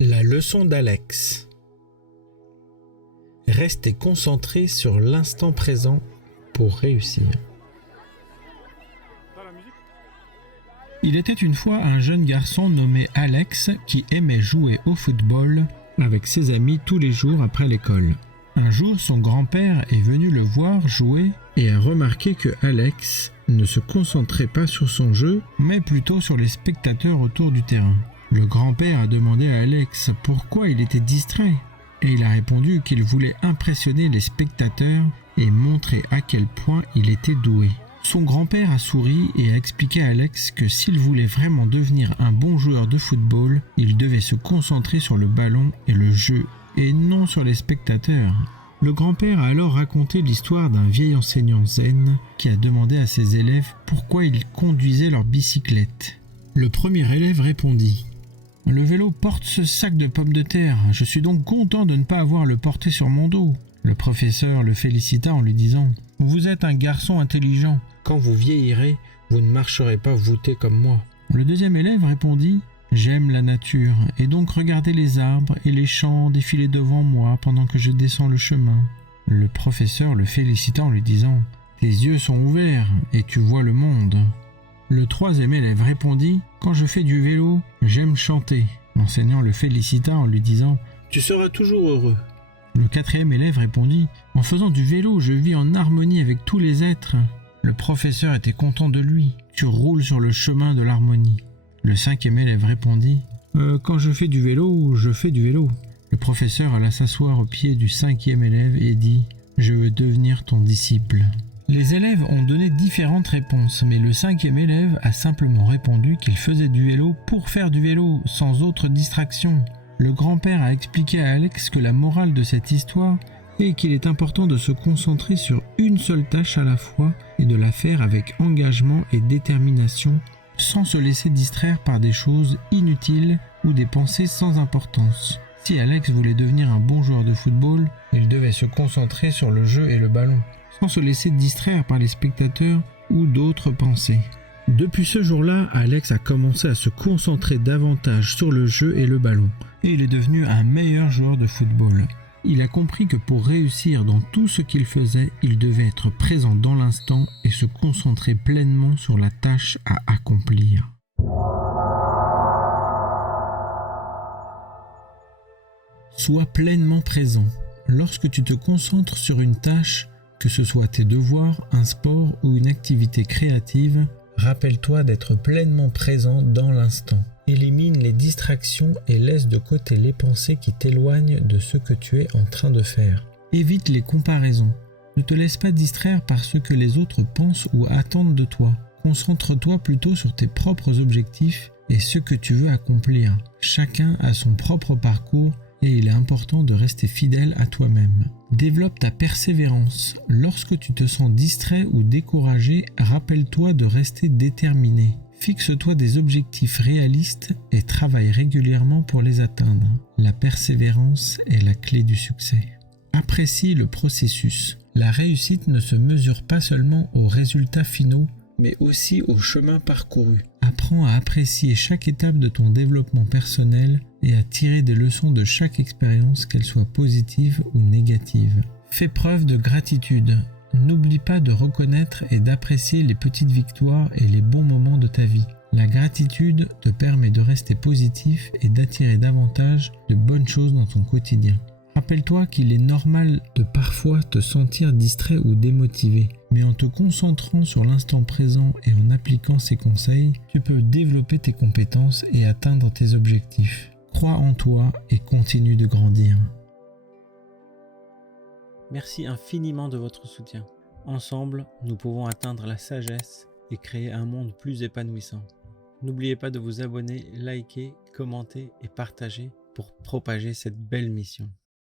La leçon d'Alex. Restez concentré sur l'instant présent pour réussir. Il était une fois un jeune garçon nommé Alex qui aimait jouer au football avec ses amis tous les jours après l'école. Un jour, son grand-père est venu le voir jouer et a remarqué que Alex ne se concentrait pas sur son jeu, mais plutôt sur les spectateurs autour du terrain. Le grand-père a demandé à Alex pourquoi il était distrait et il a répondu qu'il voulait impressionner les spectateurs et montrer à quel point il était doué. Son grand-père a souri et a expliqué à Alex que s'il voulait vraiment devenir un bon joueur de football, il devait se concentrer sur le ballon et le jeu et non sur les spectateurs. Le grand-père a alors raconté l'histoire d'un vieil enseignant zen qui a demandé à ses élèves pourquoi ils conduisaient leur bicyclette. Le premier élève répondit: « Le vélo porte ce sac de pommes de terre, je suis donc content de ne pas avoir à le porter sur mon dos. » Le professeur le félicita en lui disant: « Vous êtes un garçon intelligent. Quand vous vieillirez, vous ne marcherez pas voûté comme moi. » Le deuxième élève répondit: « J'aime la nature et donc regarder les arbres et les champs défiler devant moi pendant que je descends le chemin. » Le professeur le félicita en lui disant: « Tes yeux sont ouverts et tu vois le monde. » Le troisième élève répondit: « Quand je fais du vélo, j'aime chanter. » L'enseignant le félicita en lui disant: « Tu seras toujours heureux. » Le quatrième élève répondit: « En faisant du vélo, je vis en harmonie avec tous les êtres. » Le professeur était content de lui. « Tu roules sur le chemin de l'harmonie. » Le cinquième élève répondit: « Quand je fais du vélo, je fais du vélo. » Le professeur alla s'asseoir au pied du cinquième élève et dit: « Je veux devenir ton disciple. » Les élèves ont donné différentes réponses, mais le cinquième élève a simplement répondu qu'il faisait du vélo pour faire du vélo, sans autre distraction. Le grand-père a expliqué à Alex que la morale de cette histoire est qu'il est important de se concentrer sur une seule tâche à la fois et de la faire avec engagement et détermination, sans se laisser distraire par des choses inutiles ou des pensées sans importance. Si Alex voulait devenir un bon joueur de football, il devait se concentrer sur le jeu et le ballon, sans se laisser distraire par les spectateurs ou d'autres pensées. Depuis ce jour-là, Alex a commencé à se concentrer davantage sur le jeu et le ballon. Et il est devenu un meilleur joueur de football. Il a compris que pour réussir dans tout ce qu'il faisait, il devait être présent dans l'instant et se concentrer pleinement sur la tâche à accomplir. Sois pleinement présent. Lorsque tu te concentres sur une tâche, que ce soit tes devoirs, un sport ou une activité créative, rappelle-toi d'être pleinement présent dans l'instant. Élimine les distractions et laisse de côté les pensées qui t'éloignent de ce que tu es en train de faire. Évite les comparaisons. Ne te laisse pas distraire par ce que les autres pensent ou attendent de toi. Concentre-toi plutôt sur tes propres objectifs et ce que tu veux accomplir. Chacun a son propre parcours et il est important de rester fidèle à toi-même. Développe ta persévérance. Lorsque tu te sens distrait ou découragé, rappelle-toi de rester déterminé. Fixe-toi des objectifs réalistes et travaille régulièrement pour les atteindre. La persévérance est la clé du succès. Apprécie le processus. La réussite ne se mesure pas seulement aux résultats finaux, mais aussi au chemin parcouru. Apprends à apprécier chaque étape de ton développement personnel et à tirer des leçons de chaque expérience, qu'elle soit positive ou négative. Fais preuve de gratitude. N'oublie pas de reconnaître et d'apprécier les petites victoires et les bons moments de ta vie. La gratitude te permet de rester positif et d'attirer davantage de bonnes choses dans ton quotidien. Rappelle-toi qu'il est normal de parfois te sentir distrait ou démotivé, mais en te concentrant sur l'instant présent et en appliquant ces conseils, tu peux développer tes compétences et atteindre tes objectifs. Crois en toi et continue de grandir. Merci infiniment de votre soutien. Ensemble, nous pouvons atteindre la sagesse et créer un monde plus épanouissant. N'oubliez pas de vous abonner, liker, commenter et partager pour propager cette belle mission.